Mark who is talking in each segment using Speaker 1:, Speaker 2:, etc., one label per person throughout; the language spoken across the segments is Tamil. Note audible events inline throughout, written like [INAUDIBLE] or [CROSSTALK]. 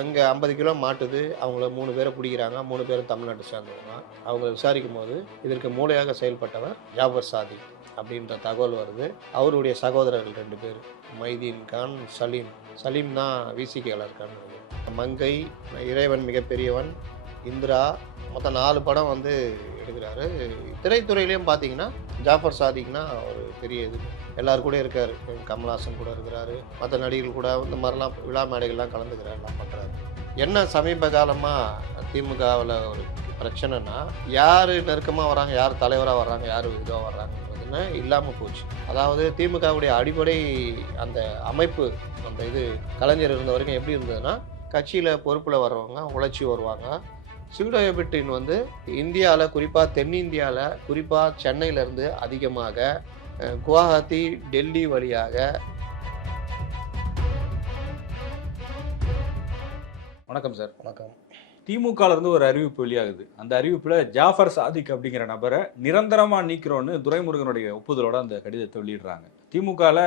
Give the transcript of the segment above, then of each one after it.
Speaker 1: அங்கே ஐம்பது கிலோ மாட்டுது. அவங்கள மூணு பேரை பிடிக்கிறாங்க. மூணு பேரும் தமிழ்நாட்டை சேர்ந்தவங்க. அவங்கள விசாரிக்கும் போது இதற்கு மூளையாக செயல்பட்டவர் ஜாபர் சாதி அப்படின்ற தகவல் வருது. அவருடைய சகோதரர்கள் ரெண்டு பேர் மைதீன் கான் சலீம். சலீம் தான் விசிகேல இருக்கான்னு மங்கை இறைவன் மிகப்பெரியவன். இந்திரா மொத்தம் நாலு படம் வந்து எடுக்கிறாரு. திரைத்துறையிலையும் பார்த்தீங்கன்னா ஜாஃபர் சாதிக்னா ஒரு பெரிய இது. எல்லாரு கூட இருக்கார். கமல்ஹாசன் கூட இருக்கிறாரு. மற்ற நடிகர்கள் கூட இந்த மாதிரிலாம் விழா மேடைகள்லாம் கலந்துக்கிறார் எல்லாம் பண்ணுறாரு என்ன சமீப காலமாக திமுகவில் ஒரு பிரச்சனைனா யார் நெருக்கமாக வராங்க யார் தலைவராக வர்றாங்க யார் இதுவாக வர்றாங்கன்றதுன்னு இல்லாமல் போச்சு. அதாவது திமுகவுடைய அடிப்படை அந்த அமைப்பு அந்த இது கலைஞர் இருந்த வரைக்கும் எப்படி இருந்ததுன்னா கட்சியில் பொறுப்பில் வர்றவங்க உழைச்சி வருவாங்க. சிவிடோயபிட்டின் வந்து இந்தியாவில் குறிப்பாக தென்னிந்தியாவில் குறிப்பாக சென்னையிலேருந்து அதிகமாக குவாஹாத்தி டெல்லி வழியாக.
Speaker 2: வணக்கம் சார்.
Speaker 1: வணக்கம்.
Speaker 2: திமுகல இருந்து ஒரு அறிவிப்பு வெளியாகுது. அந்த அறிவிப்புல ஜாஃபர் சாதிக் அப்படிங்கிற நபரை நிரந்தரமா நீக்கிறோன்னு துரைமுருகனுடைய ஒப்புதலோட அந்த கடிதத்தை வெளியிடுறாங்க. திமுகல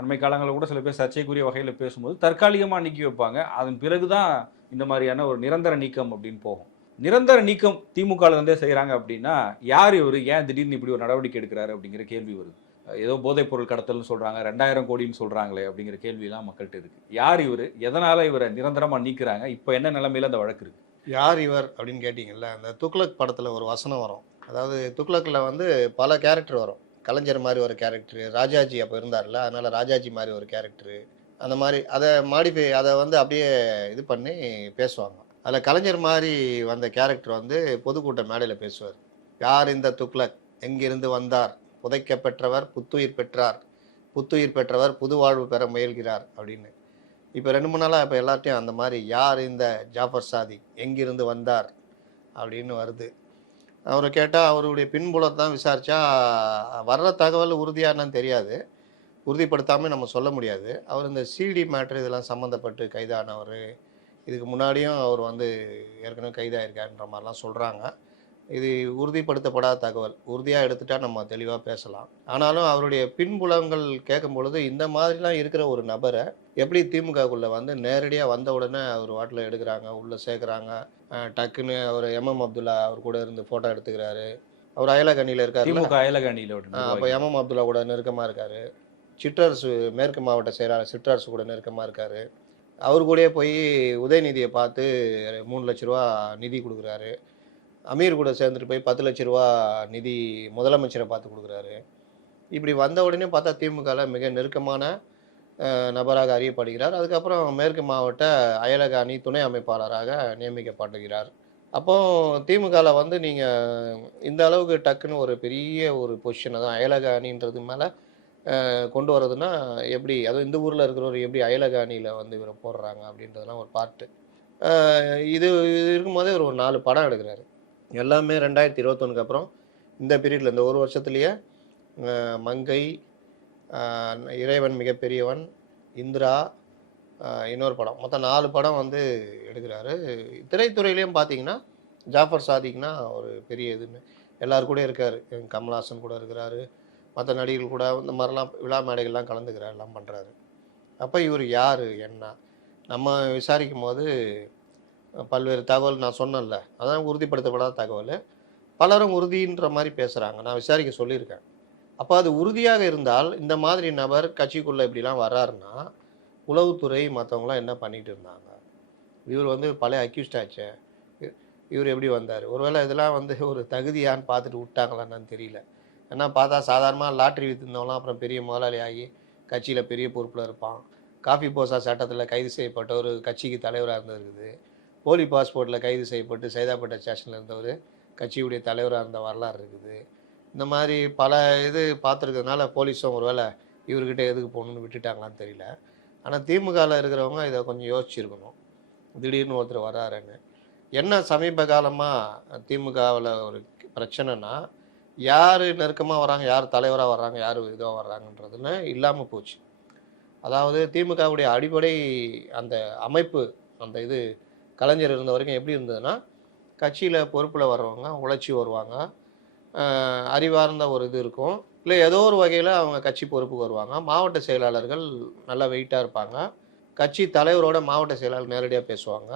Speaker 2: அண்மை காலங்களில் கூட சில பேர் சர்ச்சைக்குரிய வகையில பேசும்போது தற்காலிகமா நீக்கி வைப்பாங்க. அதன் பிறகுதான் இந்த மாதிரியான ஒரு நிரந்தர நீக்கம் அப்படின்னு போகும். நிரந்தர நீக்கம் திமுகல செய்கிறாங்க அப்படின்னா யார் இவர்? ஏன் திடீர்னு இப்படி ஒரு நடவடிக்கை எடுக்கிறாரு அப்படிங்கிற கேள்வி வருது. ஏதோ போதைப் பொருள் கடத்தல்னு சொல்கிறாங்க ரெண்டாயிரம் கோடின்னு சொல்கிறாங்களே அப்படிங்கிற கேள்வியெல்லாம் மக்கள்கிட்ட இருக்கு. யார் இவர்? எதனால் இவரை நிரந்தரமாக நீக்கிறாங்க? இப்போ என்ன நிலைமையில் அந்த வழக்கு இருக்கு?
Speaker 1: யார் இவர் அப்படின்னு கேட்டிங்கல்ல அந்த துக்ளக் படத்தில் ஒரு வசனம் வரும். அதாவது துக்ளக்கில் வந்து பல கேரக்டர் வரும். கலைஞர் மாதிரி ஒரு கேரக்டரு ராஜாஜி அப்போ இருந்தார்ல அதனால் ராஜாஜி மாதிரி ஒரு கேரக்டரு அந்த மாதிரி அதை மாடிஃபை அதை வந்து அப்படியே இது பண்ணி பேசுவாங்க. அதில் கலைஞர் மாதிரி வந்த கேரக்டர் வந்து பொதுக்கூட்ட மேடையில் பேசுவார். யார் இந்த துக்ளக்? எங்கிருந்து வந்தார்? புதைக்க பெற்றவர் புத்துயிர் பெற்றார். புத்துயிர் பெற்றவர் புது வாழ்வு பெற முயல்கிறார் அப்படின்னு. இப்போ ரெண்டு மூணு நாளாக இப்போ எல்லார்ட்டையும் அந்த மாதிரி யார் இந்த ஜாஃபர் சாதிக் எங்கிருந்து வந்தார்? அப்படின்னு வருது. அவரை கேட்டால் அவருடைய பின்புலத்தை தான் விசாரித்தா வர்ற தகவல் உறுதியானு தெரியாது. உறுதிப்படுத்தாமல் நம்ம சொல்ல முடியாது. அவர் இந்த சிடி மேட்ரு இதெல்லாம் சம்மந்தப்பட்டு கைதானவர் இதுக்கு முன்னாடியும் அவர் வந்து ஏற்கனவே கைதாயிருக்காருன்ற மாதிரிலாம் சொல்கிறாங்க இது உறுதிப்படுத்தப்படாத தகவல். உறுதியாக எடுத்துட்டா நம்ம தெளிவாக பேசலாம். ஆனாலும் அவருடைய பின்புலங்கள் கேட்கும் பொழுது இந்த மாதிரிலாம் இருக்கிற ஒரு நபரை எப்படி திமுகக்குள்ளே வந்து நேரடியாக வந்த உடனே அவர் வாட்டில் எடுக்கிறாங்க உள்ளே சேர்க்குறாங்க. டக்குன்னு அவர் எம்எம் அப்துல்லா அவர் கூட இருந்து ஃபோட்டோ எடுத்துக்கிறாரு. அவர் அயலகண்ணியில் இருக்காரு
Speaker 2: திமுக அயலகணியில
Speaker 1: அப்போ. எம்எம் அப்துல்லா கூட நெருக்கமாக இருக்காரு. சிற்றரசு மேற்கு மாவட்ட செயலாளர் சிற்றரசு கூட நெருக்கமாக இருக்காரு. அவர் கூடயே போய் உதயநிதியை பார்த்து மூணு லட்ச ரூபா நிதி கொடுக்குறாரு. அமீர் கூட சேர்ந்துட்டு போய் பத்து லட்ச ரூபா நிதி முதலமைச்சரை பார்த்து கொடுக்குறாரு. இப்படி வந்த உடனே பார்த்தா திமுகவில் மிக நெருக்கமான நபராக அறியப்படுகிறார். அதுக்கப்புறம் மேற்கு மாவட்ட அயலக அணி துணை அமைப்பாளராக நியமிக்கப்படுகிறார். அப்போ திமுகவில் வந்து நீங்கள் இந்த அளவுக்கு டக்குன்னு ஒரு பெரிய ஒரு பொசிஷனை தான் அயலக அணின்றது மேலே கொண்டு வர்றதுன்னா எப்படி அதுவும் இந்த ஊரில் இருக்கிறவர் எப்படி அயலகாணியில் வந்து இவரை போடுறாங்க அப்படின்றதெல்லாம் ஒரு பார்ட்டு இது இது இருக்கும்போதே ஒரு நாலு படம் எடுக்கிறாரு. எல்லாமே ரெண்டாயிரத்தி இருபத்தொன்னுக்கு அப்புறம் இந்த பீரியடில் இந்த ஒரு வருஷத்துலேயே மங்கை இறைவன் மிகப்பெரியவன் இந்திரா இன்னொரு படம். மொத்தம் நாலு படம் வந்து எடுக்கிறாரு. திரைத்துறையிலையும் பார்த்தீங்கன்னா ஜாஃபர் சாதிக்னா ஒரு பெரிய இதுன்னு. எல்லாரு கூட இருக்கார். கமல்ஹாசன் கூட இருக்கிறாரு. மற்ற நடிகர்கள் கூட இந்த மாதிரிலாம் விழா மேடைகள்லாம் கலந்துக்கிறார் எல்லாம் பண்ணுறாரு அப்போ இவர் யார் என்ன? நம்ம விசாரிக்கும் போது பல்வேறு தகவல் நான் சொன்னேன்ல. அதான் உறுதிப்படுத்தப்படாத தகவல். பலரும் உறுதின்ற மாதிரி பேசுகிறாங்க நான் விசாரிக்க சொல்லியிருக்கேன். அப்போ அது உறுதியாக இருந்தால் இந்த மாதிரி நபர் கட்சிக்குள்ளே இப்படிலாம் வர்றாருன்னா உளவுத்துறை மற்றவங்களாம் என்ன பண்ணிகிட்டு இருந்தாங்க? இவர் வந்து பழைய அக்யூஸ்ட் ஆச்சு. இவர் எப்படி வந்தார்? ஒருவேளை இதெல்லாம் வந்து ஒரு தகுதியான்னு பார்த்துட்டு விட்டாங்களான்னு தெரியல. ஏன்னா பார்த்தா சாதாரணமாக லாட்ரி விற்றுருந்தவங்களாம் அப்புறம் பெரிய முதலாளி ஆகி கட்சியில் பெரிய பொறுப்பில் இருப்பான். காஃபி போசா சட்டத்தில் கைது செய்யப்பட்ட ஒரு கட்சிக்கு தலைவராக இருந்திருக்குது. போலி பாஸ்போர்ட்டில் கைது செய்யப்பட்டு சைதாப்பேட்டை ஸ்டேஷனில் இருந்தவர் கட்சியுடைய தலைவராக இருந்த வரலாறு இருக்குது. இந்த மாதிரி பல இது பார்த்துருக்கிறதுனால போலீஸும் ஒரு ஒருவேளை இவர்கிட்ட எதுக்கு போகணுன்னு விட்டுட்டாங்களான்னு தெரியல. ஆனால் திமுகவில் இருக்கிறவங்க இதை கொஞ்சம் யோசிச்சிருக்கணும். திடீர்னு ஒருத்தர் வராருன்னு என்ன சமீப காலமாக திமுகவில் ஒரு பிரச்சனைனா யார் நெருக்கமாக வராங்க யார் தலைவராக வர்றாங்க யார் இதுவாக வர்றாங்கன்றதுல இல்லாமல் போச்சு. அதாவது திமுகவுடைய அடிப்படை அந்த அமைப்பு அந்த இது கலைஞர் இருந்த வரைக்கும் எப்படி இருந்ததுன்னா கட்சியில் பொறுப்பில் வர்றவங்க உழைச்சி வருவாங்க அறிவார்ந்த ஒரு இது இருக்கும். இல்லை ஏதோ ஒரு வகையில் அவங்க கட்சி பொறுப்புக்கு வருவாங்க. மாவட்ட செயலாளர்கள் நல்லா வெயிட்டாக இருப்பாங்க. கட்சி தலைவரோட மாவட்ட செயலாளர் நேரடியாக பேசுவாங்க.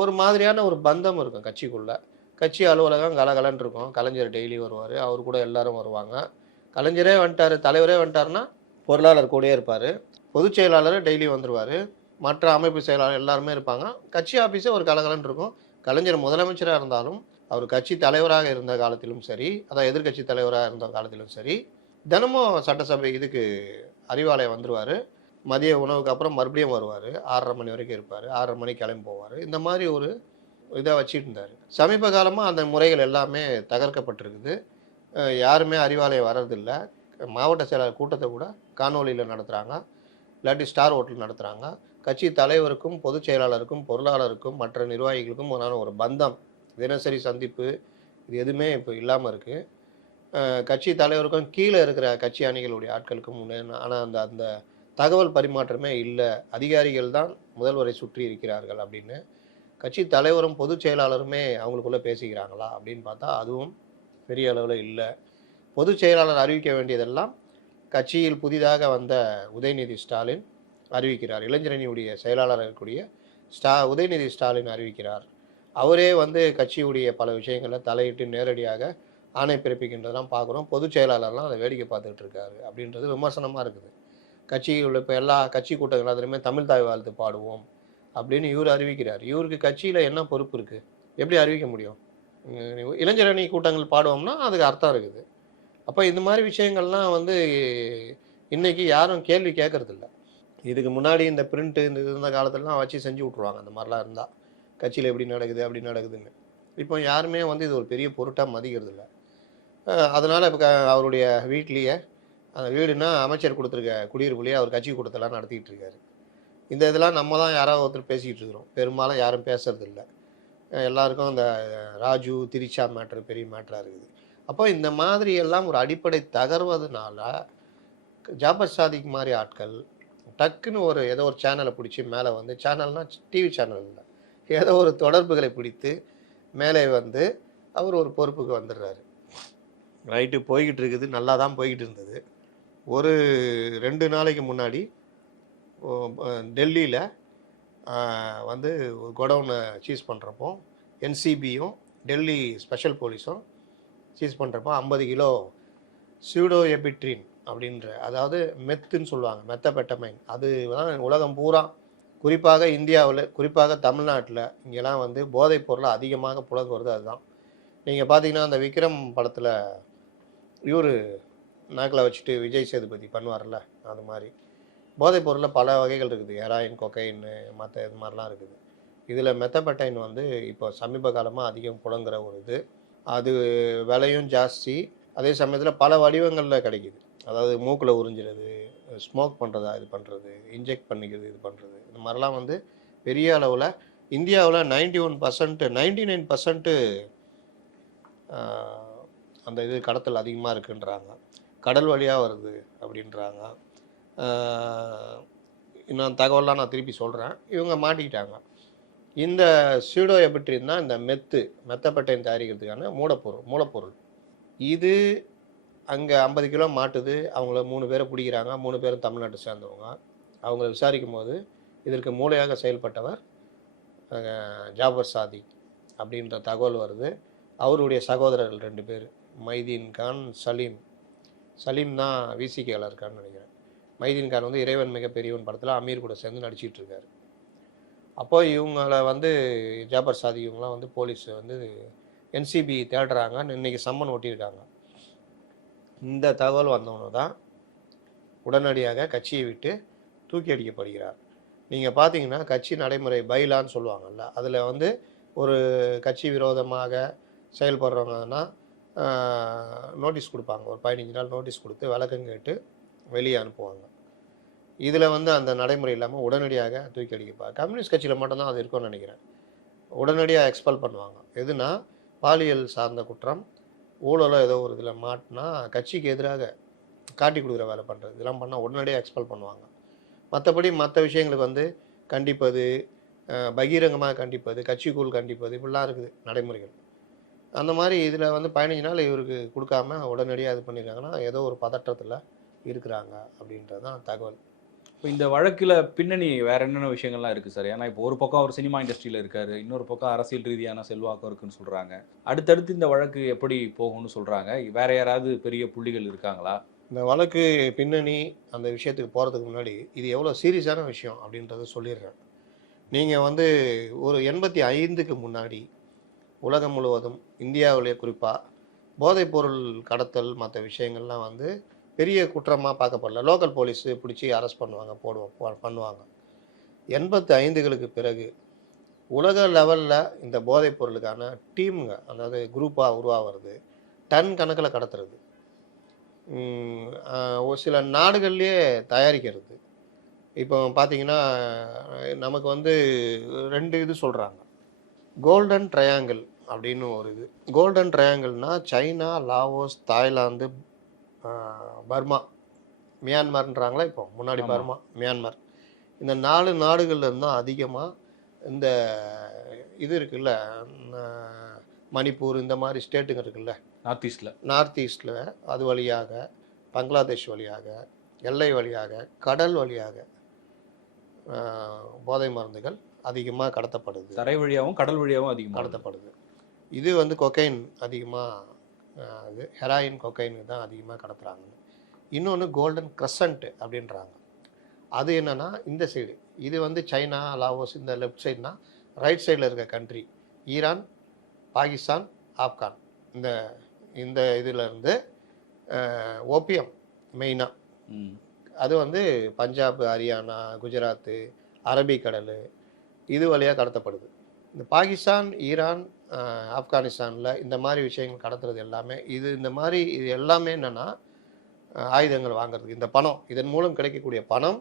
Speaker 1: ஒரு மாதிரியான ஒரு பந்தம் இருக்கும் கட்சிக்குள்ளே. கட்சி அலுவலகம் கலகலன்னு இருக்கும் கலைஞர் டெய்லி வருவார் அவர் கூட எல்லாரும் வருவாங்க. கலைஞரே வந்துட்டார் தலைவரே வந்துட்டாருன்னா பொருளாளர் கூடயே இருப்பார். பொதுச் செயலாளர் டெய்லி வந்துடுவார் மற்ற அமைப்பு செயலாளர் எல்லாருமே இருப்பாங்க. கட்சி ஆஃபீஸே ஒரு கலகலன்னு இருக்கும் கலைஞர் முதலமைச்சராக இருந்தாலும் அவர் கட்சி தலைவராக இருந்த காலத்திலும் சரி அதான் எதிர்க்கட்சி தலைவராக இருந்த காலத்திலும் சரி தினமும் சட்டசபை இதுக்கு அறிவாலயம் வந்துடுவார் மதிய உணவுக்கு அப்புறம் மறுபடியும் வருவார். ஆறரை மணி வரைக்கும் இருப்பார். ஆறரை மணிக்கு கிளம்பி போவார். இந்த மாதிரி ஒரு இதாக வச்சுட்டு இருந்தார் சமீப காலமாக அந்த முறைகள் எல்லாமே தகர்க்கப்பட்டிருக்குது. யாருமே அறிவாலயம் வர்றதில்லை. மாவட்ட செயலாளர் கூட்டத்தை கூட காணொலியில் நடத்துகிறாங்க இல்லாட்டி ஸ்டார் ஹோட்டல் நடத்துகிறாங்க கட்சி தலைவருக்கும் பொதுச் செயலாளருக்கும் பொருளாளருக்கும் மற்ற நிர்வாகிகளுக்கும் ஒரு ஒரு பந்தம் தினசரி சந்திப்பு இது எதுவுமே இப்போ இல்லாமல் இருக்குது கட்சி தலைவருக்கும் கீழே இருக்கிற கட்சி அணிகளுடைய ஆட்களுக்கும் ஆனால் அந்த அந்த தகவல் பரிமாற்றமே இல்லை. அதிகாரிகள் தான் முதல்வரை சுற்றி இருக்கிறார்கள் அப்படின்னு கட்சி தலைவரும் பொதுச் செயலாளருமே அவங்களுக்குள்ள பேசிக்கிறாங்களா அப்படின்னு பார்த்தா அதுவும் பெரிய அளவில் இல்லை. பொதுச் செயலாளர் அறிவிக்க வேண்டியதெல்லாம் கட்சியில் புதிதாக வந்த உதயநிதி ஸ்டாலின் அறிவிக்கிறார். இளைஞரணியுடைய செயலாளராக இருக்கக்கூடிய ஸ்டா உதயநிதி ஸ்டாலின் அறிவிக்கிறார். அவரே வந்து கட்சியுடைய பல விஷயங்களை தலையிட்டு நேரடியாக ஆணை பிறப்பிக்கின்றதெல்லாம் பார்க்குறோம். பொதுச் செயலாளர்லாம் அதை வேடிக்கை பார்த்துக்கிட்டு இருக்காரு அப்படின்றது விமர்சனமாக இருக்குது. கட்சியில் உள்ள இப்போ எல்லா கட்சி கூட்டங்கள் அதுலையுமே தமிழ் தாய் வாழ்த்து பாடுவோம். அப்படின்னு இவர் அறிவிக்கிறார். இவருக்கு கட்சியில் என்ன பொறுப்பு இருக்குது எப்படி அறிவிக்க முடியும்? இளைஞர் இளைஞரணி கூட்டங்கள் பாடுவோம்னா அதுக்கு அர்த்தம் இருக்குது. அப்போ இந்த மாதிரி விஷயங்கள்லாம் வந்து இன்றைக்கி யாரும் கேள்வி கேட்கறதில்ல. இதுக்கு முன்னாடி இந்த பிரிண்ட்டு இந்த இது இருந்த காலத்துலலாம் வச்சு செஞ்சு விட்ருவாங்க அந்த மாதிரிலாம் இருந்தால் கட்சியில் எப்படி நடக்குது அப்படி நடக்குதுன்னு. இப்போ யாருமே வந்து இது ஒரு பெரிய பொருட்டாக மதிக்கிறது இல்லை அதனால் இப்போ அவருடைய வீட்லேயே அந்த வீடுனா அமைச்சர் கொடுத்துருக்க குடியிருப்புலேயே அவர் கட்சி கூட்டத்தெல்லாம் நடத்திக்கிட்டு இருக்காரு. இந்த இதெல்லாம் நம்ம தான் யாராவது ஒருத்தர் பேசிக்கிட்டு இருக்கிறோம். பெரும்பாலும் யாரும் பேசுறது இல்லை. எல்லாருக்கும் அந்த ராஜு திரிச்சா மேட்ரு பெரிய மேட்டராக இருக்குது. அப்போ இந்த மாதிரி எல்லாம் ஒரு அடிப்படை தகர்வதனால ஜாபர் சாதிக் மாதிரி ஆட்கள் டக்குன்னு ஒரு ஏதோ ஒரு சேனலை பிடிச்சி மேலே வந்து சேனல்னா டிவி சேனல் இல்லை. ஏதோ ஒரு தொடர்புகளை பிடித்து மேலே வந்து அவர் ஒரு பொறுப்புக்கு வந்துடுறாரு. ரைட்டு போய்கிட்டு இருக்குது நல்லா தான் போய்கிட்டு இருந்தது. ஒரு ரெண்டு நாளைக்கு முன்னாடி டெல்லியில் வந்து ஒரு சீஸ் பண்ணுறப்போ என்சிபியும் டெல்லி ஸ்பெஷல் போலீஸும் சீஸ் பண்ணுறப்போ ஐம்பது கிலோ சூடோ எபிட்ரின் அப்படின்ற அதாவது மெத்துன்னு சொல்லுவாங்க மெத்தபெட்டமைன். அது தான் உலகம் பூரா. குறிப்பாக இந்தியாவில் குறிப்பாக தமிழ்நாட்டில் இங்கெல்லாம் வந்து போதைப் பொருள் அதிகமாக புழங்க அதுதான் நீங்கள் பார்த்தீங்கன்னா அந்த விக்ரம் படத்தில் இவர் நாக்கில் வச்சுட்டு விஜய் சேதுபதி பண்ணுவார்ல அது மாதிரி. போதைப் பொருளில் பல வகைகள் இருக்குது. ஹெராயின் கொக்கைன் மற்ற இது மாதிரிலாம் இருக்குது. இதில் மெத்தபெட்டைன் வந்து இப்போ சமீப காலமாக அதிகம் புழங்குற ஒரு இது. அது விலையும் ஜாஸ்தி. அதே சமயத்தில் பல வடிவங்களில் கிடைக்குது. அதாவது மூக்கில் உறிஞ்சிறது ஸ்மோக் பண்ணுறதா இது பண்ணுறது இன்ஜெக்ட் பண்ணிக்கிறது இது பண்ணுறது இந்த மாதிரிலாம் வந்து பெரிய அளவில் இந்தியாவில் ninety one percent ninety nine percent அந்த இது கடத்தல் அதிகமாக இருக்குன்றாங்க. கடல் வழியாக வருது அப்படின்றாங்க. இன்னும் தகவல்லாம் நான் திருப்பி சொல்கிறேன் இவங்க மாட்டிக்கிட்டாங்க. இந்த சீடோ எபிட்ரின் தான் இந்த மெத்து மெத்தப்பட்டையும் தயாரிக்கிறதுக்கான மூலப்பொருள் மூலப்பொருள். இது அங்கே ஐம்பது கிலோ மாட்டுது. அவங்கள மூணு பேரை பிடிக்கிறாங்க. மூணு பேரும் தமிழ்நாட்டை சேர்ந்தவங்க. அவங்கள விசாரிக்கும் போது இதற்கு மூளையாக செயல்பட்டவர் ஜாபர் சாதி அப்படின்ற தகவல் வருது. அவருடைய சகோதரர்கள் ரெண்டு பேர் மைதீன் கான் சலீம். சலீம் தான் விசிகேல இருக்கான்னு நினைக்கிறேன். மைதீன் கான் வந்து இறைவன் மிகப்பெரியவன் படத்தில் அமீர் கூட சேர்ந்து நடிச்சிட்டு இருக்காரு அப்போ இவங்கள வந்து ஜாபர் சாதி இவங்களாம் வந்து போலீஸ் வந்து என்சிபி தேடுறாங்க. இன்னைக்கு சம்மன் ஒட்டியிருக்காங்க. இந்த தகவல் வந்தவனு தான் உடனடியாக கட்சியை விட்டு தூக்கி அடிக்கப்படுகிறார். நீங்கள் பார்த்தீங்கன்னா கட்சி நடைமுறை பைலான்னு சொல்லுவாங்கல்ல அதில் வந்து ஒரு கட்சி விரோதமாக செயல்படுறவங்கன்னா நோட்டீஸ் கொடுப்பாங்க. ஒரு பதினஞ்சு நாள் நோட்டீஸ் கொடுத்து விளக்கம் கேட்டு வெளியே அனுப்புவாங்க. இதில் வந்து அந்த நடைமுறை இல்லாமல் உடனடியாக தூக்கி அடிக்கப்பா கம்யூனிஸ்ட் கட்சியில் மட்டும்தான் அது இருக்கும்னு நினைக்கிறேன். உடனடியாக எக்ஸ்பெல் பண்ணுவாங்க. எதுனா பாலியல் சார்ந்த குற்றம் ஊழலோ ஏதோ ஒரு இதில் மாட்டினா கட்சிக்கு எதிராக காட்டி கொடுக்குற வேலை பண்ணுறது இதெல்லாம் பண்ணால் உடனடியாக எக்ஸ்பல் பண்ணுவாங்க. மற்றபடி மற்ற விஷயங்களுக்கு வந்து கண்டிப்பது பகிரங்கமாக கண்டிப்பது கட்சிக்குள் கண்டிப்பது இப்படிலாம் இருக்குது நடைமுறைகள். அந்த மாதிரி இதில் வந்து பதினஞ்சு நாள் இவருக்கு கொடுக்காம உடனடியாக இது பண்ணியிருக்காங்கன்னா ஏதோ ஒரு பதட்டத்தில் இருக்கிறாங்க அப்படின்றது தான் தகவல்.
Speaker 2: இப்போ இந்த வழக்கில் பின்னணி வேற என்னென்ன விஷயங்கள்லாம் இருக்குது சார்? ஏன்னா இப்போ ஒரு பக்கம் அவர் சினிமா இண்டஸ்ட்ரியில் இருக்காரு இன்னொரு பக்கம் அரசியல் ரீதியான செல்வாக்கம் இருக்குன்னு சொல்கிறாங்க அடுத்தடுத்து இந்த வழக்கு எப்படி போகும்னு சொல்கிறாங்க வேற யாராவது பெரிய புள்ளிகள் இருக்காங்களா?
Speaker 1: இந்த வழக்கு பின்னணி அந்த விஷயத்துக்கு போகிறதுக்கு முன்னாடி இது எவ்வளோ சீரியஸான விஷயம் அப்படின்றத சொல்லிடுறேன். நீங்கள் வந்து ஒரு எண்பத்தி ஐந்துக்கு முன்னாடி உலகம் முழுவதும் இந்தியாவிலே குறிப்பாக போதைப்பொருள் கடத்தல் மற்ற விஷயங்கள்லாம் வந்து பெரிய குற்றமாக பார்க்கப்படல லோக்கல் போலீஸு பிடிச்சி அரெஸ்ட் பண்ணுவாங்க போடுவோம் பண்ணுவாங்க. எண்பத்தி ஐந்துகளுக்கு பிறகு உலக லெவலில் இந்த போதைப் பொருளுக்கான டீமுங்க அதாவது குரூப்பாக உருவாகிறது டன் கணக்கில் கடத்துறது. ஒரு சில நாடுகள்லேயே தயாரிக்கிறது. இப்போ பார்த்தீங்கன்னா நமக்கு வந்து ரெண்டு இது சொல்கிறாங்க கோல்டன் ட்ரையாங்கிள் அப்படின்னு ஒரு இது. கோல்டன் ட்ரையாங்கிள்னால் சைனா லாவோஸ் தாய்லாந்து பர்மா. மியான்மர்ன்றாங்களா இப்போ? முன்னாடி. Burma Myanmar. இந்த நாலு நாடுகள்ல இருந்து தான் அதிகமாக இந்த இது இருக்குல்ல மணிப்பூர் இந்த மாதிரி ஸ்டேட்டுங்க இருக்குல்ல.
Speaker 2: நார்த் ஈஸ்ட்ல
Speaker 1: நார்த் ஈஸ்டில் அது வழியாக பங்களாதேஷ் வழியாக எல்லை வழியாக கடல் வழியாக போதை மருந்துகள் அதிகமாக கடத்தப்படுது.
Speaker 2: தரை வழியாவும் கடல் வழியாவும் அதிகமாக
Speaker 1: கடத்தப்படுது. இது வந்து கொக்கைன் அதிகமாக இது ஹெராயின் கொக்கைன் தான் அதிகமாக கடத்துறாங்க இன்னொன்று கோல்டன் க்ரசன்ட் அப்படின்றாங்க. அது என்னன்னா இந்த சைடு இது வந்து சைனா லாவோஸ் இந்த லெஃப்ட் சைடுனா ரைட் சைடில் இருக்க கண்ட்ரி ஈரான் பாகிஸ்தான் ஆப்கான். இந்த இந்த இதுல இருந்து ஓபியம் மெயினாக. அது வந்து பஞ்சாப் ஹரியானா குஜராத்து அரபிக்கடல் இது வழியாக கடத்தப்படுது. இந்த பாகிஸ்தான் ஈரான் ஆப்கானிஸ்தானில் இந்த மாதிரி விஷயங்கள் கடத்துறது எல்லாமே இது இந்த மாதிரி இது எல்லாமே என்னென்னா ஆயுதங்கள் வாங்குறதுக்கு. இந்த பணம் இதன் மூலம் கிடைக்கக்கூடிய பணம்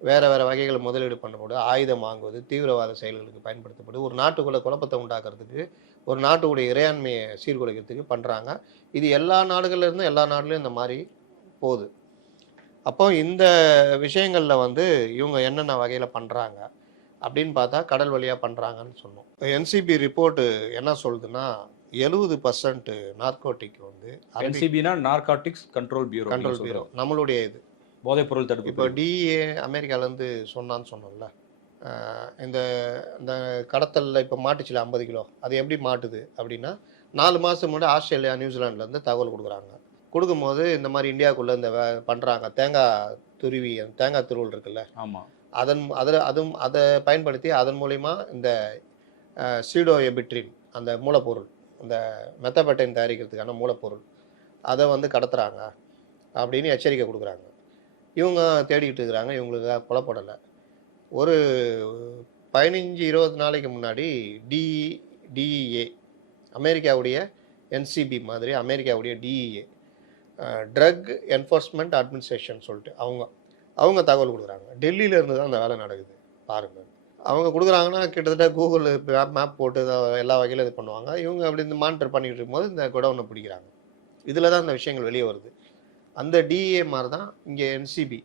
Speaker 1: வேறு வேறு வகைகளை முதலீடு பண்ணப்படும் ஆயுதம் வாங்குவது தீவிரவாத செயல்களுக்கு பயன்படுத்தப்படுது. ஒரு நாட்டுக்குள்ள குழப்பத்தை உண்டாக்குறதுக்கு ஒரு நாட்டுடைய இறையாண்மையை சீர்குலைக்கிறதுக்கு பண்ணுறாங்க இது எல்லா நாடுகள்லேருந்தும் எல்லா நாடுலேயும் இந்த மாதிரி போகுது. அப்போ இந்த விஷயங்களில் வந்து இவங்க என்னென்ன வகையில் பண்ணுறாங்க அப்படின்னு பார்த்தா கடல் வழியாக பண்ணுறாங்கன்னு சொன்னோம். என்சிபி ரிப்போர்ட்டு என்ன சொல்லுதுன்னா எழுபது பர்சன்ட் நார்கோட்டிக் வந்து
Speaker 2: என்சிபினா narcotics control bureau
Speaker 1: control bureau நம்மளுடைய இது.
Speaker 2: போதைப் பொருள் தடுப்பு
Speaker 1: இப்போ. டிஏ அமெரிக்காலேருந்து சொன்னான்னு சொன்னோம்ல. இந்த இந்த கடத்தலில் இப்போ மாட்டுச்சுல ஐம்பது கிலோ. அது எப்படி மாட்டுது அப்படின்னா நாலு மாதம் முன்னாடி ஆஸ்திரேலியா நியூசிலாந்துலேருந்து தகவல் கொடுக்குறாங்க. கொடுக்கும்போது இந்த மாதிரி இந்தியாவுக்குள்ளே இந்த பண்ணுறாங்க தேங்காய் துருவி தேங்காய் துருவல் இருக்குல்ல.
Speaker 2: ஆமா.
Speaker 1: அதன் அதில் அதுவும் அதை பயன்படுத்தி அதன் மூலிமா இந்த சீடோ எபிட்ரின் அந்த மூலப்பொருள் இந்த மெத்தபட்டைன் தயாரிக்கிறதுக்கான மூலப்பொருள் அதை வந்து கடத்துகிறாங்க அப்படின்னு எச்சரிக்கை கொடுக்குறாங்க. இவங்க தேடிக்கிட்டு இருக்கிறாங்க இவங்களுக்கு புலப்படலை ஒரு பதினஞ்சு இருபது நாளைக்கு முன்னாடி டி டிஇஏ அமெரிக்காவுடைய என்சிபி மாதிரி அமெரிக்காவுடைய டிஇஏ ட்ரக் என்ஃபோர்ஸ்மெண்ட் அட்மினிஸ்ட்ரேஷன் சொல்லிட்டு அவங்க அவங்க தகவல் கொடுக்குறாங்க. டெல்லியில இருந்து தான் அந்த வேலை நடக்குது. பாருங்க. அவங்க கொடுக்குறாங்கன்னா கிட்டத்தட்ட கூகுள் மேப் மேப் போட்டு இதை எல்லா வகையிலும் இது பண்ணுவாங்க. இவங்க அப்படி இந்த மானிட்டர் பண்ணிட்டு இருக்கும்போது இந்த குடவுனை பிடிக்கிறாங்க. இதில் தான் இந்த விஷயங்கள் வெளியே வருது. அந்த டிஏ மாதிரி தான் இங்கே என்சிபி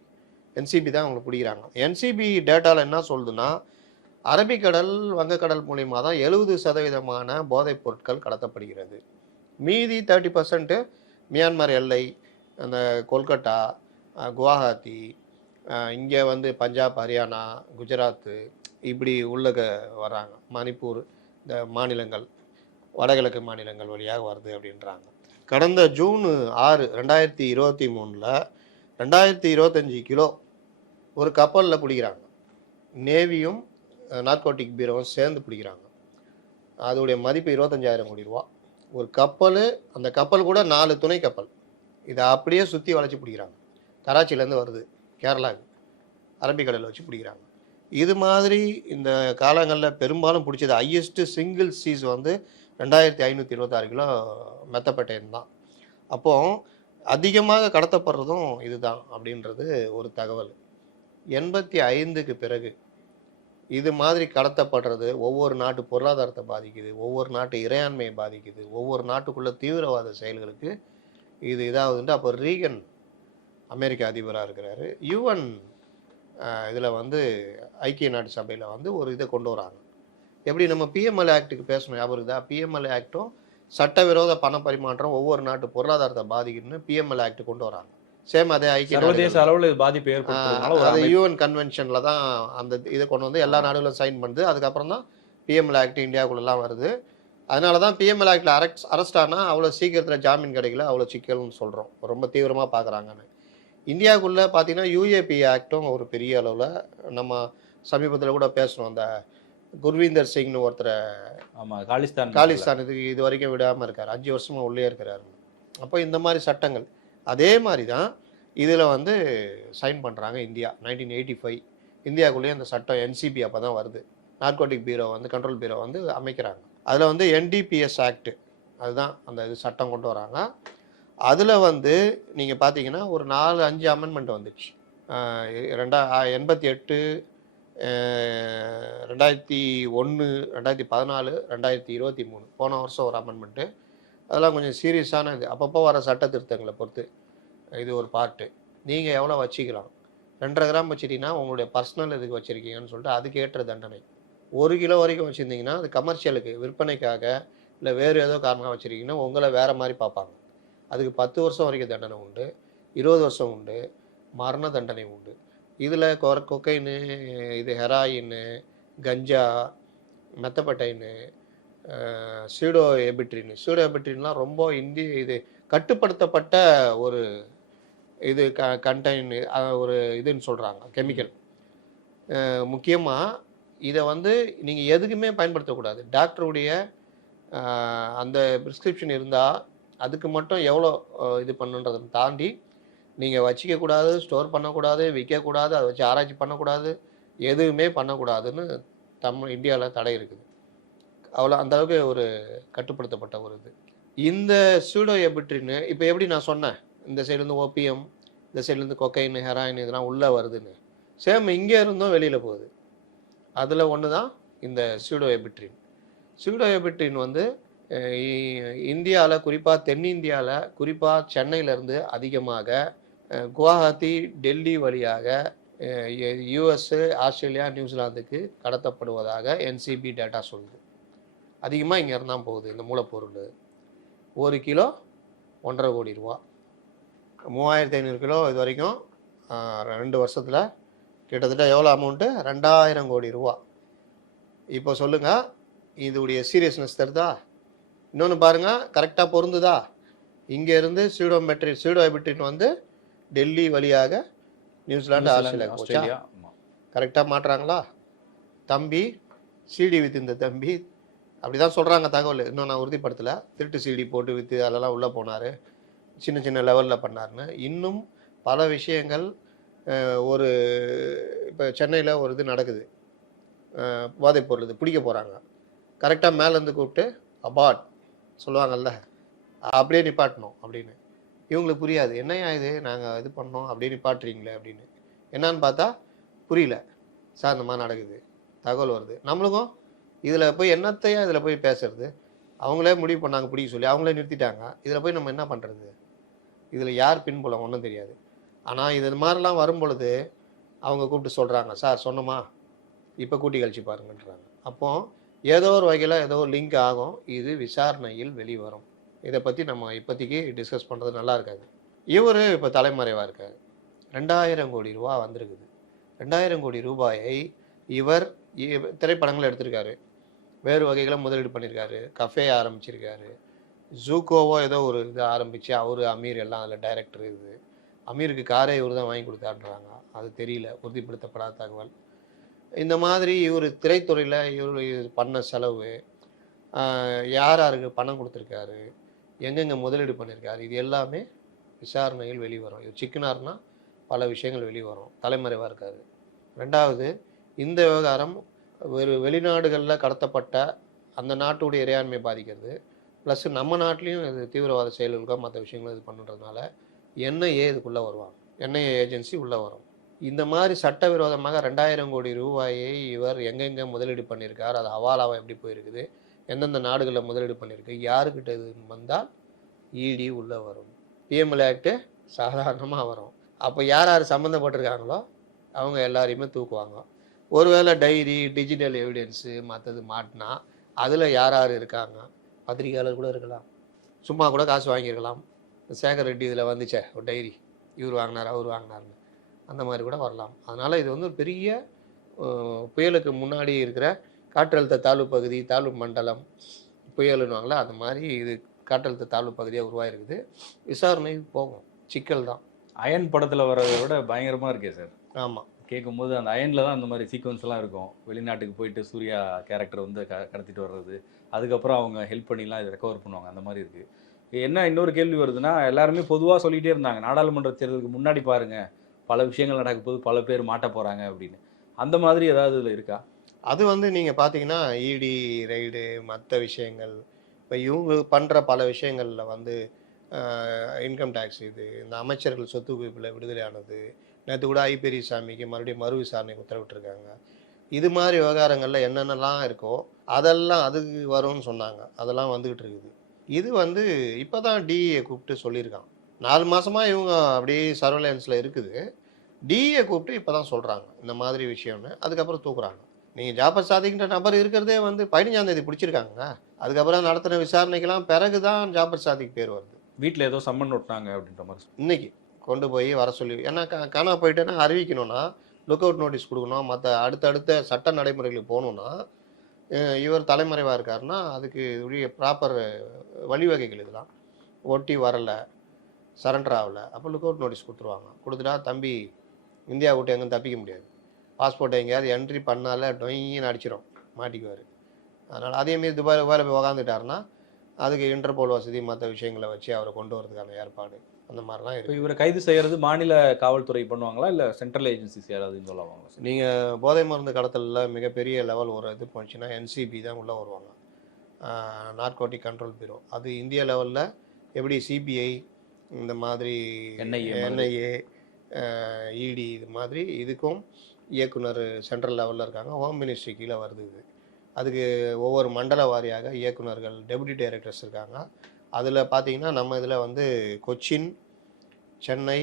Speaker 1: என்சிபி தான் அவங்களை பிடிக்கிறாங்க. என்சிபி டேட்டாவில் என்ன சொல்லுதுன்னா அரபிக்கடல் வங்கக்கடல் மூலியமாக தான் எழுபது சதவீதமான போதைப் பொருட்கள் கடத்தப்படுகிறது. மீதி தேர்ட்டி பர்சன்ட்டு மியான்மர் எல்லை அந்த கொல்கட்டா அஹ், குவாஹாத்தி இங்கே வந்து பஞ்சாப் ஹரியானா குஜராத்து இப்படி உள்ளக வராங்க. மணிப்பூர் இந்த மாநிலங்கள் வடகிழக்கு மாநிலங்கள் வழியாக வருது அப்படின்றாங்க. கடந்த ஜூன் ஆறு ரெண்டாயிரத்தி இருபத்தி மூணில் ரெண்டாயிரத்தி இருபத்தஞ்சி கிலோ ஒரு கப்பலில் பிடிக்கிறாங்க. நேவியும் நார்கோட்டிக் பீரோவும் சேர்ந்து பிடிக்கிறாங்க. அதோடைய மதிப்பு இருபத்தஞ்சாயிரம் கோடி ரூபா. ஒரு கப்பல் அந்த கப்பல் கூட நாலு துணை கப்பல். இதை அப்படியே சுற்றி வளைச்சி பிடிக்கிறாங்க. கராச்சியிலேருந்து வருது. கேரளாவுக்கு அரபிக்கடலில் வச்சு பிடிக்கிறாங்க. இது மாதிரி இந்த காலங்களில் பெரும்பாலும் பிடிச்சது ஹையஸ்ட்டு சிங்கிள் சீஸ் வந்து ரெண்டாயிரத்தி ஐநூற்றி இருபத்தாறு கிலோ மெத்தப்பட்டேன் தான். அப்போது அதிகமாக கடத்தப்படுறதும் இதுதான் அப்படின்றது ஒரு தகவல். எண்பத்தி ஐந்துக்கு பிறகு இது மாதிரி கடத்தப்படுறது ஒவ்வொரு நாட்டு பொருளாதாரத்தை பாதிக்குது ஒவ்வொரு நாட்டு இறையாண்மையை பாதிக்குது ஒவ்வொரு நாட்டுக்குள்ள தீவிரவாத செயல்களுக்கு இது இதாகுதுன்ட்டு அப்போ ரீகன் அமெரிக்க அதிபராக இருக்கிறாரு. யுஎன் இதில் வந்து ஐக்கிய நாட்டு சபையில் வந்து ஒரு இதை கொண்டு வராங்க. எப்படி நம்ம பிஎம்எல் ஆக்டுக்கு பேசணும் ஞாபகம் இருக்குதா? பிஎம்எல் ஆக்டும் சட்டவிரோத பண பரிமாற்றம் ஒவ்வொரு நாட்டு பொருளாதாரத்தை பாதிக்குதுன்னு பிஎம்எல் ஆக்ட் கொண்டு வராங்க. சேம் அதே ஐக்கிய
Speaker 2: சர்வதேச. அளவுல பாதிப்பு ஏற்படுத்துறதுனால ஒரு
Speaker 1: அது. யூஎன் கன்வென்ஷன்ல தான் அந்த இதை கொண்டு வந்து எல்லா நாடுகளும் சைன் பண்ணுது. அதுக்கப்புறம் தான் பிஎம்எல் ஆக்ட் இந்தியாவுக்குள்ளலாம் வருது. அதனால தான் பிஎம்எல் ஆக்டில் அரெஸ்ட் அரெஸ்ட் ஆனால் அவ்வளோ சீக்கிரத்தில் ஜாமீன் கிடைக்கல அவ்வளோ சிக்கல்னு சொல்கிறோம் ரொம்ப தீவிரமாக பார்க்குறாங்கன்னு இந்தியாவுக்குள்ளே பார்த்தீங்கன்னா யூஏபி ஆக்டும் ஒரு பெரிய அளவில் நம்ம சமீபத்தில் கூட பேசணும் அந்த குர்வீந்தர் சிங்னு ஒருத்தரை
Speaker 2: ஆமா காலிஸ்தான்
Speaker 1: காலிஸ்தான் இதுக்கு இது வரைக்கும் விடாமல் இருக்கார். அஞ்சு வருஷமா உள்ளே இருக்கிறாரு. அப்போ இந்த மாதிரி சட்டங்கள். அதே மாதிரி தான் இதில் வந்து சைன் பண்ணுறாங்க இந்தியா. நைன்டீன் எயிட்டி ஃபைவ் இந்தியாவுக்குள்ளேயே அந்த சட்டம் என்சிபி அப்போ தான் வருது. நார்கோட்டிக் பீரோ வந்து கண்ட்ரோல் பீரோ வந்து அமைக்கிறாங்க. அதில் வந்து என்டிபிஎஸ் ஆக்ட் அதுதான் அந்த இது சட்டம் கொண்டு வராங்க. அதில் வந்து நீங்கள் பார்த்தீங்கன்னா ஒரு நாலு அஞ்சு அமெண்ட்மெண்ட் வந்துச்சு. ரெண்டா எண்பத்தி எட்டு ரெண்டாயிரத்தி ஒன்று ரெண்டாயிரத்தி பதினாலு ரெண்டாயிரத்தி இருபத்தி மூணு. போன வருஷம் ஒரு அமெண்ட்மெண்ட்டு அதெல்லாம் கொஞ்சம் சீரியஸான இது. அப்பப்போ வர சட்ட திருத்தங்களை பொறுத்து இது ஒரு பார்ட்டு நீங்கள் எவ்வளோ வச்சுக்கலாம்? ரெண்டரை கிராம் வச்சுட்டிங்கன்னா உங்களுடைய பர்சனல் இதுக்கு வச்சுருக்கீங்கன்னு சொல்லிட்டு அதுக்கு ஏற்ற தண்டனை. ஒரு கிலோ வரைக்கும் வச்சுருந்தீங்கன்னா அது கமர்ஷியலுக்கு விற்பனைக்காக இல்லை வேறு ஏதோ காரணமாக வச்சுருக்கீங்கன்னா உங்களை வேறு மாதிரி பார்ப்பாங்க. அதுக்கு பத்து வருஷம் வரைக்கும் தண்டனை உண்டு. இருபது வருஷம் உண்டு. மரண தண்டனை உண்டு. இதில் கொர கொக்கைனு இது ஹெராயின் கஞ்சா மெத்தப்பட்டைன்னு சீடோ எபிட்ரின். சீடோ எபிட்ரின்லாம் ரொம்ப இந்தி இது கட்டுப்படுத்தப்பட்ட ஒரு இது க கண்டைன் ஒரு இதுன்னு சொல்கிறாங்க கெமிக்கல் முக்கியமாக இதை வந்து நீங்கள் எதுக்குமே பயன்படுத்தக்கூடாது. டாக்டருடைய அந்த ப்ரிஸ்கிரிப்ஷன் இருந்தால் அதுக்கு மட்டும் எவ்வளோ இது பண்ணுன்றதை தாண்டி நீங்கள் வச்சிக்கக்கூடாது ஸ்டோர் பண்ணக்கூடாது விற்கக்கூடாது அதை வச்சு ஆராய்ச்சி பண்ணக்கூடாது எதுவுமே பண்ணக்கூடாதுன்னு தமிழ் இந்தியாவில் தடை இருக்குது. அவ்வளோ அந்த அளவுக்கு ஒரு கட்டுப்படுத்தப்பட்ட ஒரு இது. இந்த சூடோ எபிட்ரின்னு இப்போ எப்படி நான் சொன்னேன் இந்த சைடுலேருந்து ஓபிஎம் இந்த சைட்லேருந்து கொக்கைன் ஹெராயின் இதெல்லாம் உள்ளே வருதுன்னு. சேம் இங்கே இருந்தும் வெளியில் போகுது. அதில் ஒன்று தான் இந்த சூடோ எபிட்ரின் சூடோ எபிட்ரின் வந்து இந்தியாவில் குறிப்பாக தென்னிந்தியாவில் குறிப்பாக சென்னையிலேருந்து அதிகமாக அஹ், குவாஹாத்தி டெல்லி வழியாக யூஎஸ்ஸு ஆஸ்திரேலியா நியூசிலாந்துக்கு கடத்தப்படுவதாக என்சிபி டேட்டா சொல்லுது. அதிகமாக இங்கே இருந்தால் போகுது இந்த மூலப்பொருள். ஒரு கிலோ ஒன்றரை கோடி ரூபா. மூவாயிரத்தி ஐநூறு கிலோ இது வரைக்கும் ரெண்டு வருஷத்தில் கிட்டத்தட்ட எவ்வளோ அமௌண்ட்டு? ரெண்டாயிரம் கோடி ரூபா. இப்போ சொல்லுங்கள் இதோடைய சீரியஸ்னஸ் தருதா? இன்னொன்று பாருங்கள் கரெக்டாக பொருந்துதா? இங்கேருந்து சீடோமெட்ரி சீடோமெட்ரின் வந்து டெல்லி வழியாக நியூசிலாந்து ஆஸ்திரேலியா போச்சா?
Speaker 2: ஆஸ்திரேலியா.
Speaker 1: கரெக்டாக மாட்டுறாங்களா தம்பி சிடி வித்து இந்த தம்பி. அப்படி தான் சொல்கிறாங்க தகவல். இன்னும் நான் உறுதிப்படுத்தலை. திருட்டு சிடி போட்டு விற்று அதெல்லாம் உள்ளே போனார். சின்ன சின்ன லெவலில் பண்ணாருன்னு. இன்னும் பல விஷயங்கள் ஒரு இப்போ சென்னையில் ஒரு இது நடக்குது. அஹ், போதைப் பொருள் இது பிடிக்க போகிறாங்க கரெக்டாக மேலேருந்து கூப்பிட்டு அபாட் சொல்லுவாங்கல்ல அப்படியே நிப்பாட்டணும் அப்படின்னு. இவங்களுக்கு புரியாது. என்னையா இது? நாங்கள் இது பண்ணோம் அப்படியே நிப்பாட்டுறீங்களே அப்படின்னு. என்னன்னு பார்த்தா புரியல. சார் இந்த மாதிரி நடக்குது. தகவல் வருது. நம்மளுக்கும் இதில் போய் என்னத்தையா இதில் போய் பேசுறது? அவங்களே முடிவு பண்ணாங்க பிடிக்க சொல்லி. அவங்களே நிறுத்திட்டாங்க. இதில் போய் நம்ம என்ன பண்ணுறது இதில் யார் பின்புலம் ஒன்றும் தெரியாது. ஆனால் இது மாதிரிலாம் வரும் பொழுது அவங்க கூப்பிட்டு சொல்கிறாங்க சார் சொன்னோமா? இப்போ கூட்டி கழிச்சு பாருங்கன்றாங்க. அப்போது ஏதோ ஒரு வகையில் ஏதோ ஒரு லிங்க் ஆகும். இது விசாரணையில் வெளிவரும். இதை பற்றி நம்ம இப்போதைக்கு டிஸ்கஸ் பண்ணுறது நல்லா இருக்காது. இவர் இப்போ தலைமறைவாக இருக்கார். ரெண்டாயிரம் கோடி ரூபா வந்திருக்குது. ரெண்டாயிரம் கோடி ரூபாயை இவர் இ- திரைப்படங்கள் எடுத்திருக்காரு. வேறு வகைகளை முதலீடு பண்ணியிருக்காரு கஃபே ஆரம்பிச்சிருக்காரு. ஜூகோவோ ஏதோ ஒரு இது ஆரம்பித்து அவர் அமீர் எல்லாம் அதில் டைரக்டர் இது. அமீருக்கு காரே இவர் தான் வாங்கி கொடுத்தாருன்றாங்க. அது தெரியல. உறுதிப்படுத்தப்படாத தகவல். இந்த மாதிரி இவர் திரைத்துறையில் இவர் பண்ண செலவு யார் யாருக்கு பணம் கொடுத்துருக்காரு எங்கெங்கே முதலீடு பண்ணியிருக்காரு இது எல்லாமே விசாரணையில் வெளிவரும். இது சிக்கினார்னா பல விஷயங்கள் வெளிவரும். தலைமறைவாக இருக்காரு. ரெண்டாவது இந்த விவகாரம் வெறு வெளிநாடுகளில் கடத்தப்பட்ட அந்த நாட்டுடைய இறையாண்மை பாதிக்கிறது. ப்ளஸ் நம்ம நாட்டிலையும் இது தீவிரவாத செயல்களுக்கோ மற்ற விஷயங்களும் இது பண்ணுறதுனால என்ஐஏ இதுக்குள்ளே வருவாங்க. என்ஐஏ ஏஜென்சி உள்ளே வரும். இந்த மாதிரி சட்டவிரோதமாக ரெண்டாயிரம் கோடி ரூபாயை இவர் எங்கெங்கே முதலீடு பண்ணியிருக்கார் அது ஹவாலாவாக எப்படி போயிருக்குது எந்தெந்த நாடுகளில் முதலீடு பண்ணியிருக்கு யாருக்கிட்ட இது வந்தால் இடி உள்ளே வரும். பிஎம்எல் ஆக்டு சாதாரணமாக வரும். அப்போ யார் யார் சம்மந்தப்பட்டிருக்காங்களோ அவங்க எல்லாரையுமே தூக்குவாங்க. ஒருவேளை டைரி டிஜிட்டல் எவிடென்ஸு மற்றது மாட்டினா அதில் யார் யார் இருக்காங்க? பத்திரிகையாளர் கூட இருக்கலாம். சும்மா கூட காசு வாங்கியிருக்கலாம். சேகர் ரெட்டி இதில் வந்துச்சே ஒரு டைரி இவர் வாங்கினார் அவர் வாங்கினார்னு அந்த மாதிரி கூட வரலாம். அதனால் இது வந்து ஒரு பெரிய புயலுக்கு முன்னாடி இருக்கிற காற்றழுத்த தாழ்வு பகுதி தாழ்வு மண்டலம் புயலுன்னுவாங்களா அந்த மாதிரி இது காற்றழுத்த தாழ்வு பகுதியாக உருவாயிருக்குது. விசாரணை போகும். சிக்கல் தான்.
Speaker 2: அயன் படத்துல வர்றதை விட பயங்கரமா இருக்கே சார்.
Speaker 1: ஆமாம்
Speaker 2: கேட்கும்போது அந்த அயன்ல தான் அந்த மாதிரி சீக்வன்ஸ் எல்லாம் இருக்கும். வெளிநாட்டுக்கு போயிட்டு சூர்யா கேரக்டர் வந்து க கடத்திட்டு வர்றது அதுக்கப்புறம் அவங்க ஹெல்ப் பண்ணிலாம் இதை ரெக்கவர் பண்ணுவாங்க. அந்த மாதிரி இருக்கு. என்ன இன்னொரு கேள்வி வருதுன்னா எல்லாருமே பொதுவாக சொல்லிட்டே இருந்தாங்க. நாடாளுமன்ற தேர்தலுக்கு முன்னாடி பாருங்க. பல விஷயங்கள் நடக்க போது பல பேர் மாட்ட போகிறாங்க அப்படின்னு. அந்த மாதிரி ஏதாவது இதில் இருக்கா?
Speaker 1: அது வந்து நீங்கள் பார்த்தீங்கன்னா இடி ரைடு மற்ற விஷயங்கள். இப்போ இவங்க பண்ணுற பல விஷயங்களில் வந்து இன்கம் டேக்ஸ் இது இந்த அமைச்சர்கள் சொத்து குவிப்பில் விடுதலையானது நேற்று கூட ஐ பெரியசாமிக்கு மறுபடியும் மறு விசாரணை உத்தரவிட்டிருக்காங்க. இது மாதிரி விவகாரங்களில் என்னென்னலாம் இருக்கோ அதெல்லாம் அதுக்கு வரும்னு சொன்னாங்க. அதெல்லாம் வந்துக்கிட்டு இருக்குது. இது வந்து இப்போ தான் டிஏ கூப்பிட்டு சொல்லியிருக்கான். நாலு மாதமாக இவங்க அப்படியே சர்வேலன்ஸில் இருக்குது. டிஏ கூப்பிட்டு இப்போ தான் சொல்கிறாங்க இந்த மாதிரி விஷயம்னு. அதுக்கப்புறம் தூக்குறாங்க. நீங்கள் ஜாபர் சாதிக்கின்ற நபர் இருக்கிறதே வந்து பதினஞ்சாம் தேதி பிடிச்சிருக்காங்க. அதுக்கப்புறம் நடத்தின விசாரணைக்கெல்லாம் பிறகு தான் ஜாபர் சாதிக் பேர் வருது.
Speaker 2: வீட்டில் ஏதோ சம்மன் ஒட்டினாங்க அப்படின்ற மாதிரி
Speaker 1: இன்னைக்கு கொண்டு போய் வர சொல்லி ஏன்னா காணா போயிட்டேன்னா அறிவிக்கணும்னா லுக் அவுட் நோட்டீஸ் கொடுக்கணும். மற்ற அடுத்தடுத்த சட்ட நடைமுறைகளுக்கு போகணுன்னா இவர் தலைமறைவாக இருக்காருன்னா அதுக்கு உரிய ப்ராப்பர் வழிவகைகள் இதெல்லாம் ஒட்டி வரலை. சரண்டர் ஆகலை. அப்போ லுக் அவுட் நோட்டீஸ் கொடுத்துருவாங்க. கொடுத்துட்டா தம்பி இந்தியா விட்டு எங்கேயும் தப்பிக்க முடியாது. பாஸ்போர்ட்டை எங்கேயாவது என்ட்ரி பண்ணால டொயின்னு அடிச்சிடும் மாட்டிக்குவார். அதனால் அதேமாரி துபாய் துபாயில் போய் உக்காந்துட்டாருன்னா அதுக்கு இன்டர்போல் வசதி மற்ற விஷயங்களை வச்சு அவரை கொண்டு வரதுக்கான ஏற்பாடு. அந்த மாதிரிலாம் இருக்குது
Speaker 2: இவரை கைது செய்யறது மாநில காவல்துறை பண்ணுவாங்களா? இல்ல சென்ட்ரல் ஏஜென்சிஸ் யாராவது சார்?
Speaker 1: நீங்கள் போதை மருந்து கடத்தலில் மிகப்பெரிய லெவல் ஒரு இது போச்சுன்னா என்சிபி தான் உள்ளே வருவாங்க. நார்கோட்டிக் கண்ட்ரோல் பியூரோ அது இந்திய லெவலில் எப்படி சிபிஐ இந்த மாதிரி. என்ஐஏ இடி இது மாதிரி இதுக்கும் இயக்குனர் சென்ட்ரல் லெவலில் இருக்காங்க. ஹோம் மினிஸ்ட்ரி கீழே வருது இது. அதுக்கு ஒவ்வொரு மண்டல வாரியாக இயக்குனர்கள் டெபுட்டி டைரக்டர்ஸ் இருக்காங்க. அதில் பார்த்தீங்கன்னா நம்ம இதில் வந்து கொச்சின் சென்னை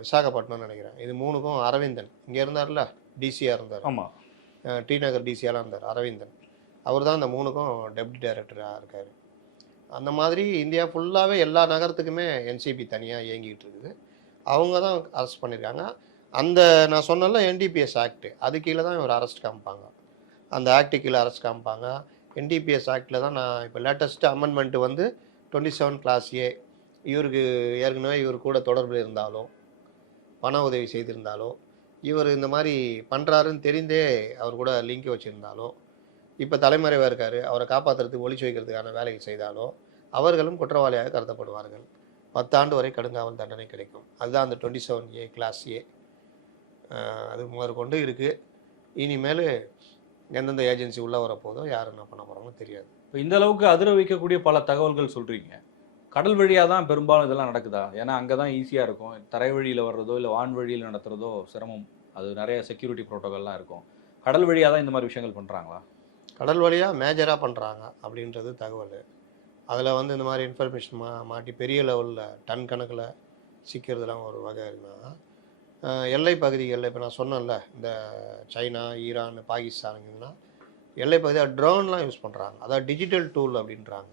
Speaker 1: விசாகப்பட்டினம்னு நினைக்கிறேன். இது மூணுக்கும் அரவிந்தன். இங்கே இருந்தார்ல? டிசியாக இருந்தார்.
Speaker 2: ஆமா.
Speaker 1: அஹ், டி நகர் டிசியாலாம் இருந்தார். அரவிந்தன். அவர் தான் அந்த மூணுக்கும் டெப்டி டைரக்டராக இருக்கார். அந்த மாதிரி இந்தியா ஃபுல்லாகவே எல்லா நகரத்துக்குமே என்சிபி தனியாக இயங்கிட்டு இருக்குது. அவங்க தான் அரெஸ்ட் பண்ணியிருக்காங்க அந்த நான் சொன்னல என்டிபிஎஸ் ஆக்ட் அது கீழே தான் இவர் அரெஸ்ட் காமிப்பாங்க. அந்த ஆக்ட் கீழே அரெஸ்ட் காமிப்பாங்க. என்டிபிஎஸ் ஆக்டில் தான் நான் இப்போ லேட்டஸ்ட் அமெண்ட்மெண்ட் வந்து டுவெண்ட்டி செவன் கிளாஸ் ஏ இவருக்கு ஏற்கனவே இவர் கூட தொடர்பில் இருந்தாலோ பண உதவி செய்திருந்தாலோ இவர் இந்த மாதிரி பண்ணுறாருன்னு தெரிந்தே அவர் கூட லிங்க் வச்சுருந்தாலோ இப்போ தலைமறைவாக இருக்கார். அவரை காப்பாற்றுறதுக்கு ஒழிச்சு வைக்கிறதுக்கான வேலையை செய்தாலோ அவர்களும் குற்றவாளியாக கருதப்படுவார்கள். பத்தாண்டு வரை கடுங்காவல் தண்டனை கிடைக்கும். அதுதான் அந்த twenty seven A class A அது முதற்கொண்டு இருக்குது இனிமேல் எந்தெந்த ஏஜென்சி உள்ளே வரப்போதோ யார் என்ன பண்ண போகிறாங்கன்னு தெரியாது.
Speaker 2: இப்போ இந்த அளவுக்கு அதிர வைக்கக்கூடிய பல தகவல்கள் சொல்கிறீங்க கடல் வழியாக தான் பெரும்பாலும் இதெல்லாம் நடக்குதா? ஏன்னா அங்கே தான் ஈஸியாக இருக்கும். தரை வழியில் வர்றதோ இல்லை வான் வழியில் நடத்துகிறதோ சிரமம். அது நிறைய செக்யூரிட்டி ப்ரோட்டோகால்லாம் இருக்கும். கடல் வழியாக தான் இந்த மாதிரி விஷயங்கள் பண்ணுறாங்களா
Speaker 1: கடல் வழியாக மேஜராக பண்ணுறாங்க அப்படின்றது தகவல். அதில் வந்து இந்த மாதிரி இன்ஃபர்மேஷன் மா மாட்டி பெரிய லெவலில் டன் கணக்கில் சிக்கிறதுலாம் ஒரு வகை இருந்தாங்க எல்லை பகுதிகளில் இப்போ நான் சொன்னேன்ல இந்த சைனா ஈரான் பாகிஸ்தானுங்கன்னா எல்லை பகுதியாக ட்ரோன்லாம் யூஸ் பண்ணுறாங்க அதாவது டிஜிட்டல் டூல் அப்படின்றாங்க.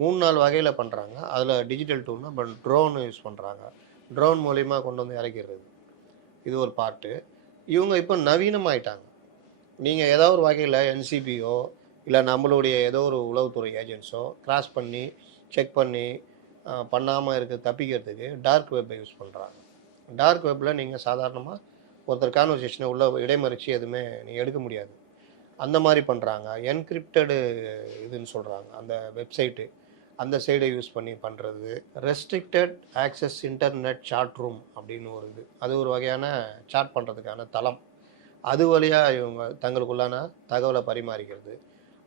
Speaker 1: மூணு நாலு வகையில் பண்ணுறாங்க அதில் டிஜிட்டல் டூல்னால் இப்போ ட்ரோன் யூஸ் பண்ணுறாங்க ட்ரோன் மூலிமா கொண்டு வந்து இறக்கிறது இது ஒரு பார்ட்டு இவங்க இப்போ நவீனமாயிட்டாங்க. நீங்கள் ஏதோ ஒரு வகையில் என்சிபியோ இல்லை நம்மளுடைய ஏதோ ஒரு உளவுத்துறை ஏஜென்ட்ஸோ கிராஸ் பண்ணி செக் பண்ணி பண்ணாமல் இருக்க தப்பிக்கிறதுக்கு டார்க் வெப்பை யூஸ் பண்ணுறாங்க டார்க் வெப்பில் நீங்கள் சாதாரணமாக ஒருத்தர் கான்வர்சேஷனை உள்ள இடைமறிச்சு எதுவுமே நீங்கள் எடுக்க முடியாது. அந்த மாதிரி பண்ணுறாங்க என்கிரிப்டடு இதுன்னு சொல்கிறாங்க அந்த வெப்சைட்டு அந்த சைடை யூஸ் பண்ணி பண்ணுறது restricted access internet chat room அப்படின்னு ஒரு இது. அது ஒரு வகையான சாட் பண்ணுறதுக்கான தளம். அது வழியாக இவங்க தங்களுக்குள்ளான தகவலை பரிமாறிக்கிறது.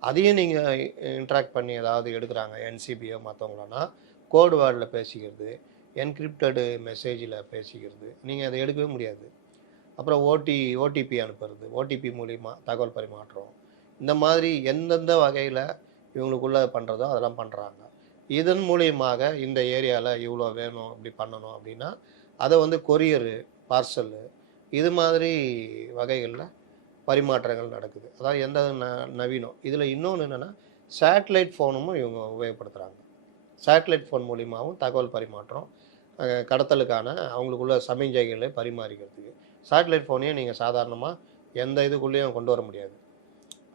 Speaker 1: அதையும் நீங்கள் இன்ட்ராக்ட் பண்ணி ஏதாவது எடுக்கிறாங்க என்சிபியோ மற்றவங்களனா கோட் வேர்டில் பேசிக்கிறது என்கிரிப்டடு மெசேஜில் பேசிக்கிறது. நீங்கள் அதை எடுக்கவே முடியாது. அப்புறம் ஓடி ஓடிபி அனுப்புறது ஓடிபி மூலிமா தகவல் பரிமாற்றம். இந்த மாதிரி எந்தெந்த வகையில் இவங்களுக்குள்ளே பண்ணுறதோ அதெல்லாம் பண்ணுறாங்க இதன் மூலியமாக இந்த ஏரியாவில் இவ்வளோ வேணும் இப்படி பண்ணணும் அப்படின்னா அதை வந்து கொரியரு பார்சலு இது மாதிரி வகைகளில் பரிமாற்றங்கள் நடக்குது. அதாவது எந்த ந நவீனம். இதில் இன்னொன்று என்னென்னா சேட்டலைட் ஃபோனும் இவங்க உபயோகப்படுத்துகிறாங்க சேட்டலைட் ஃபோன் மூலிமாவும் தகவல் பரிமாற்றம் கடத்தலுக்கான அவங்களுக்குள்ள சமிஞ்சைகளை பரிமாறிக்கிறதுக்கு. சேட்டலைட் ஃபோனையும் நீங்கள் சாதாரணமாக எந்த இதுக்குள்ளேயும் கொண்டு வர முடியாது.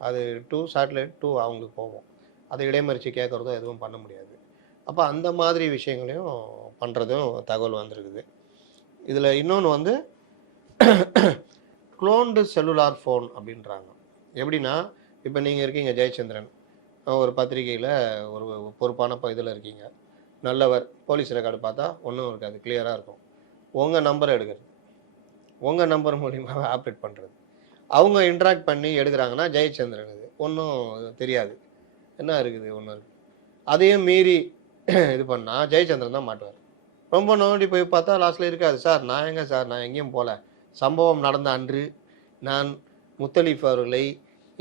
Speaker 1: அது டூ சேட்டலைட் டூ அவங்களுக்கு போகும். அதை இடைமறிச்சு கேட்குறதோ எதுவும் பண்ண முடியாது. அப்போ அந்த மாதிரி விஷயங்களையும் பண்ணுறதும் தகவல் வந்திருக்குது. இதில் இன்னொன்று வந்து குளோன்டு செல்லுலார் ஃபோன் அப்படின்றாங்க. எப்படின்னா இப்போ நீங்கள் இருக்கீங்க ஜெயச்சந்திரன். ஒரு பத்திரிகையில் ஒரு பொறுப்பான இதில் இருக்கீங்க. நல்லவர் போலீஸ் ரெக்கார்டு பார்த்தா ஒன்றும் இருக்காது கிளியராக இருக்கும். உங்கள் நம்பரை எடுக்கிறது. உங்கள் நம்பர் மூலிமா ஆப்ரேட் பண்ணுறது அவங்க இன்ட்ராக்ட் பண்ணி எடுக்கிறாங்கன்னா ஜெயச்சந்திரன் இது. ஒன்றும் தெரியாது. என்ன இருக்குது ஒன்றும் இருக்குது அதையும் மீறி [COUGHS] இது பண்ணால் ஜெயச்சந்திரன் தான் மாட்டுவார். ரொம்ப நோண்டி போய் பார்த்தா லாஸ்ட்டில் இருக்காது. சார் நான் எங்கே சார்? நான் எங்கேயும் போகல. சம்பவம் நடந்த அன்று நான் முத்தலீஃப் அவர்களை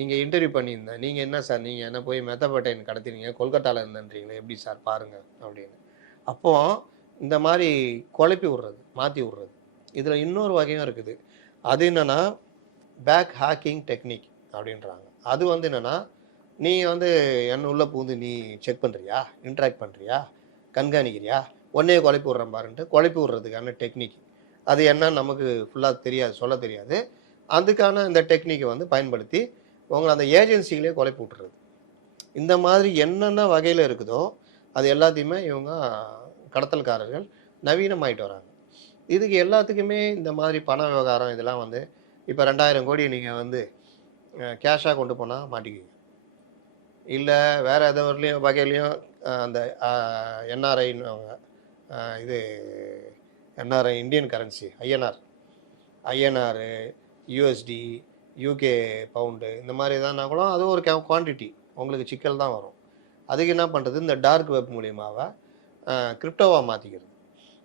Speaker 1: இங்கே இன்டர்வியூ பண்ணியிருந்தேன். நீங்கள் என்ன சார் நீங்கள் என்ன போய் மெத்தப்பட்டையன் கடத்தினீங்க? கொல்கட்டாவில் இருந்தன்றீங்களே? எப்படி சார் பாருங்கள் அப்படின்னு. அப்போ இந்த மாதிரி குழப்பி விட்றது மாற்றி விட்றது இதில் இன்னொரு வகையும் இருக்குது. அது என்னென்னா பேக் ஹேக்கிங் டெக்னிக் அப்படின்றாங்க. அது வந்து என்னென்னா நீ வந்து என் உள்ள பூந்து நீ செக் பண்ணுறியா இன்ட்ராக்ட் பண்ணுறியா கண்காணிக்கிறியா? உடனே குழப்பி விட்றேன் பாருன்ட்டு குழப்பி விட்றதுக்கான டெக்னிக் அது என்னன்னு நமக்கு ஃபுல்லாக தெரியாது சொல்ல தெரியாது. அதுக்கான இந்த டெக்னிக்கை வந்து பயன்படுத்தி உங்களை அந்த ஏஜென்சிகளே கொலை போட்டுறது. இந்த மாதிரி என்னென்ன வகையில் இருக்குதோ அது எல்லாத்தையுமே இவங்க கடத்தல்காரர்கள் நவீனமாயிட்டு வராங்க. இதுக்கு எல்லாத்துக்குமே இந்த மாதிரி பண விவகாரம் இதெல்லாம் வந்து இப்போ ரெண்டாயிரம் கோடி நீங்கள் வந்து கேஷாக கொண்டு போனால் மாட்டிக்குவீங்க. இல்லை வேறு எதோ வகையிலையும் அந்த என்ஆர்ஐன்னு அவங்க இது NRI Indian currency INR. INR USD UK pound இந்த மாதிரி எதானா கூட அது ஒரு குவான்டிட்டி உங்களுக்கு சிக்கல் தான் வரும். அதுக்கு என்ன பண்ணுறது இந்த டார்க் வெப் மூலியமாக கிரிப்டோவாக மாற்றிக்கிறது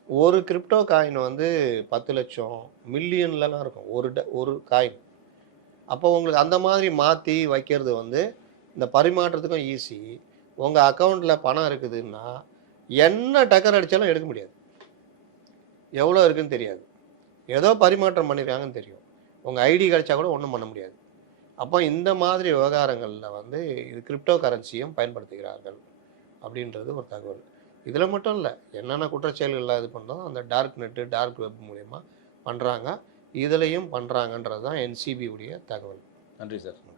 Speaker 1: ஒரு கிரிப்டோ காயின் வந்து பத்து லட்சம் மில்லியன்லலாம் இருக்கும். ஒரு ட ஒரு காயின் அப்போ உங்களுக்கு அந்த மாதிரி மாற்றி வைக்கிறது வந்து இந்த பரிமாற்றத்துக்கும் ஈஸி உங்கள் அக்கௌண்ட்டில் பணம் இருக்குதுன்னா என்ன டக்கர் அடித்தாலும் எடுக்க முடியாது. எவ்வளோ இருக்குன்னு தெரியாது. ஏதோ பரிமாற்றம் பண்ணியிருக்காங்கன்னு தெரியும். உங்கள் ஐடி கிடைச்சா கூட ஒன்றும் பண்ண முடியாது. அப்போ இந்த மாதிரி விவகாரங்களில் வந்து இது கிரிப்டோ கரன்சியும் பயன்படுத்துகிறார்கள் அப்படின்றது ஒரு தகவல். இதில் மட்டும் இல்லை என்னென்ன குற்றச்செயல்கள் இது பண்ணோம் அந்த டார்க் நெட்டு டார்க் வெப் மூலயமா பண்ணுறாங்க இதுலேயும் பண்ணுறாங்கன்றது தான் என்சிபியுடைய தகவல்.
Speaker 2: நன்றி சார்.